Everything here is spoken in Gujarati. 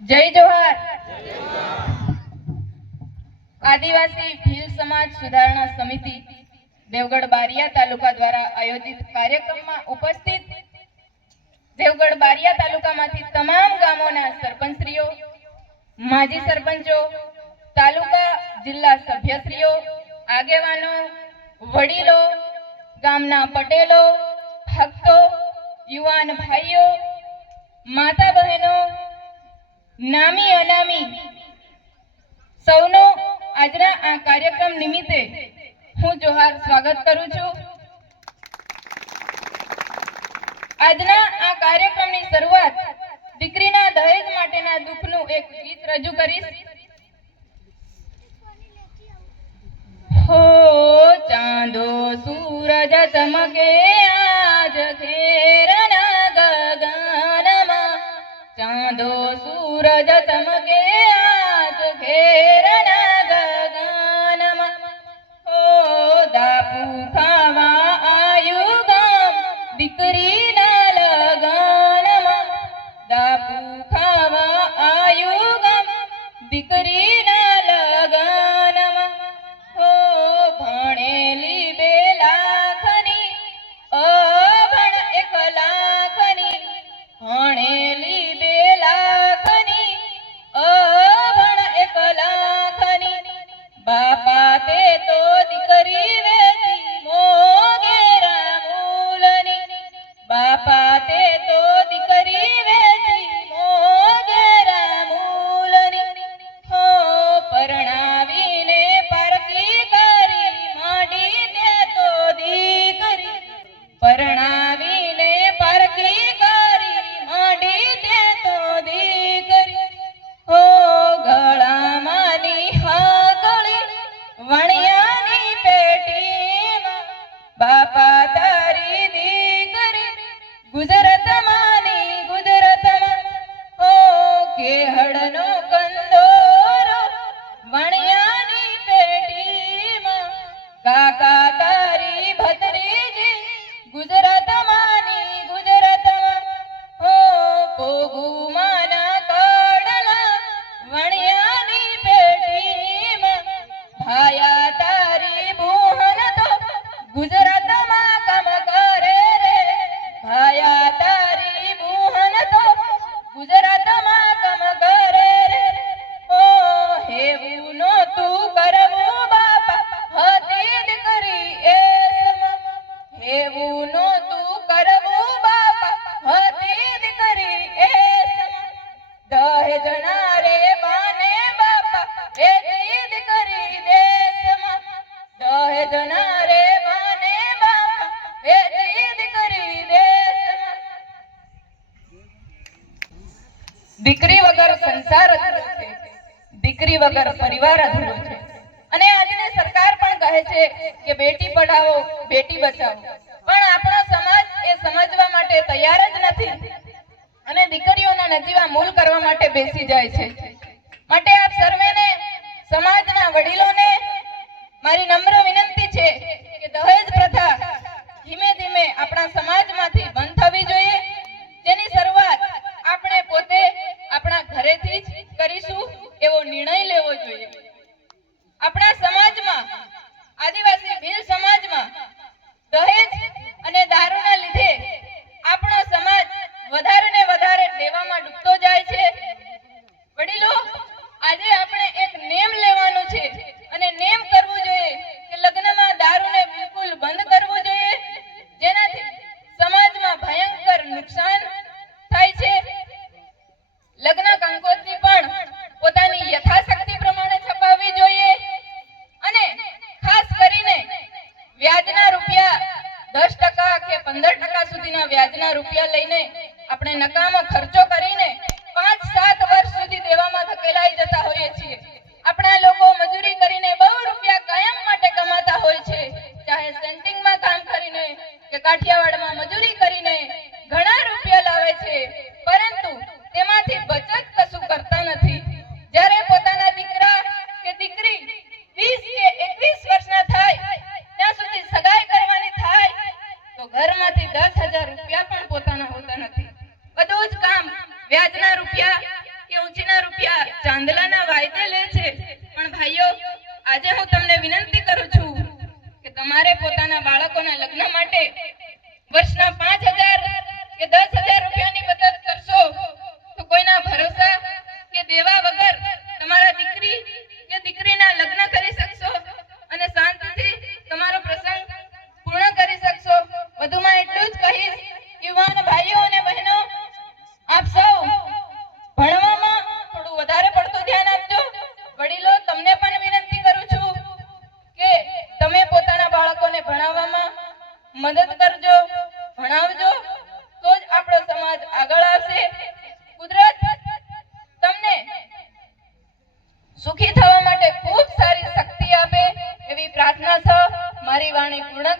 જય જોહાર। આદિવાસી ભીલ સમાજ સુધારણા સમિતિ દેવગઢ બારિયા તાલુકા દ્વારા આયોજિત કાર્યક્રમમાં ઉપસ્થિત દેવગઢ બારિયા તાલુકામાંથી તમામ ગામોના સરપંચશ્રીઓ, માજી સરપંચો, તાલુકા જિલ્લા સભ્યશ્રીઓ, આગેવાનો, વડીલો, ગામના પટેલો, ભક્તો, યુવાન ભાઈઓ, માતા બહેનો, નામી અનામી સૌનો આજના આ કાર્યક્રમ નિમિત્તે હું જોહાર સ્વાગત કરું છું। આજના આ કાર્યક્રમની શરૂઆત દીકરીના દહેજ માટેના દુઃખનું એક ગીત રજૂ કરીશ। હો ચાંદો સૂરજ ચમકે આજ ઘેરના ગગનમાં, ચાંદો સૂરજ ચમકે આજ ઘેરના ગગનમાં, હો દાપુ ખાવા આયુ ગામ દીકરીના લગનમાં, દાપુ ખાવા આયુ ગામ દીકરીના લગનમાં, હો ભણેલી 2 લાખની અભણ 1 લાખની, ભણેલી 2 લાખની અભણ 1 લાખની, બાપા તે તો દીકરી વેચી મોગેરા મૂલની, બાપા તે તો દીકરી વેચી મોગેરા મૂલની, હો પરણાવીને પારકી કરી માંડી તે તો દીકરી, પરણાવીને પારકી કરી માંડી તે તો દીકરી, હો ગળામાંની હાકળી વણિયાની પેટીમાં, બાપા તારી દીકરી ગુજરાતમાંની ગુજરાતમાં, હો કેહળનો કંદોરો વણિયાની પેટીમાં, કાકા તારી ભત્રીજી ગુજરાતમાંની ગુજરાતમાં, હો પોગુમાના કડલા વણિયાની પેટીમાં, ભાયા તારી બુહન તો ગુજરાતમાં કામ કરે રે, ભાયા તારી બુહન તો ગુજરાતમાં કામ કરે રે, ઓ હેવું નોતું કરવું બાપા હતી દીકરી એસમાં, હેવું નોતું કરવું બાપા હતી દીકરી એસમાં, દહેજના રે બાને બાપા એથી દીકરી દેશમાં, દહેજના રે બાને બાપા એથી દીકરી દેશમાં। દીકરી વગર સંસાર અધૂરો છે, દીકરી વગર પરિવાર અધૂરો છે, અને આજની સરકાર પણ કહે છે કે બેટી પઢાઓ બેટી બચાવો, પણ આપણો સમાજ એ સમજવા માટે તૈયાર જ નથી અને દીકરીઓના નજીવા મૂલ કરવા માટે બેસી જાય છે। માટે આપ સર્વેને, સમાજના વડીલોને મારી નમ્ર વિનંતી છે કે દહેજ પ્રથા ધીમે ધીમે આપણા સમાજમાંથી બંધ થવી જોઈએ, જેની શરૂઆત આપણે પોતે આપણા ઘરેથી જ કરીશું એવો નિર્ણય લેવો જોઈએ। આપણા સમાજમાં, આદિવાસી ભીલ સમાજમાં દહેજ અને દારૂના લીધે આપણો સમાજ વધારે ને વધારે દેવામાં ડૂબતો જાય છે। વડીલો, આજે આપણે એક નેમ લેવાનું છે અને નેમ કરવું જોઈએ કે લગ્નમાં દારૂને બિલકુલ બંધ કરવું જોઈએ, જેનાથી સમાજમાં ભયંકર નુકસાન થાય છે। લગ્ન કંકોત્રી પણ પોતાની યથાશક્તિ પ્રમાણે છપાવવી જોઈએ અને ખાસ કરીને વ્યાજના રૂપિયા 10% કે 15% સુધીના વ્યાજના રૂપિયા લઈને આપણે નકામો ખર્ચો કરીને 5-7 વર્ષ સુધી દેવામાં ધકેલાઈ જતા હોઈએ છીએ। આપણા લોકો મજૂરી કરીને બહુ રૂપિયા કાયમ માટે કમાતા હોય છે, ચાહે સેન્ટિંગમાં કામ કરીને કે કાઠિયાવાડમાં મજૂરી કરીને ઘણા રૂપિયા લાવે છે, પરંતુ તેમાંથી બચત કશું કરતા નથી। જ્યારે પોતાના દીકરા કે દીકરી 20 કે 21 વર્ષના થાય ત્યાં સુધી સગાઈ કરવાની થાય તો ઘરમાંથી 10,000 રૂપિયા પણ પોતાના હોતા નથી। બધું જ કામ વ્યાજના સુખી થવા માટે ખૂબ સારી શક્તિ આપે એવી પ્રાર્થના છે. મારી વાણી પૂર્ણ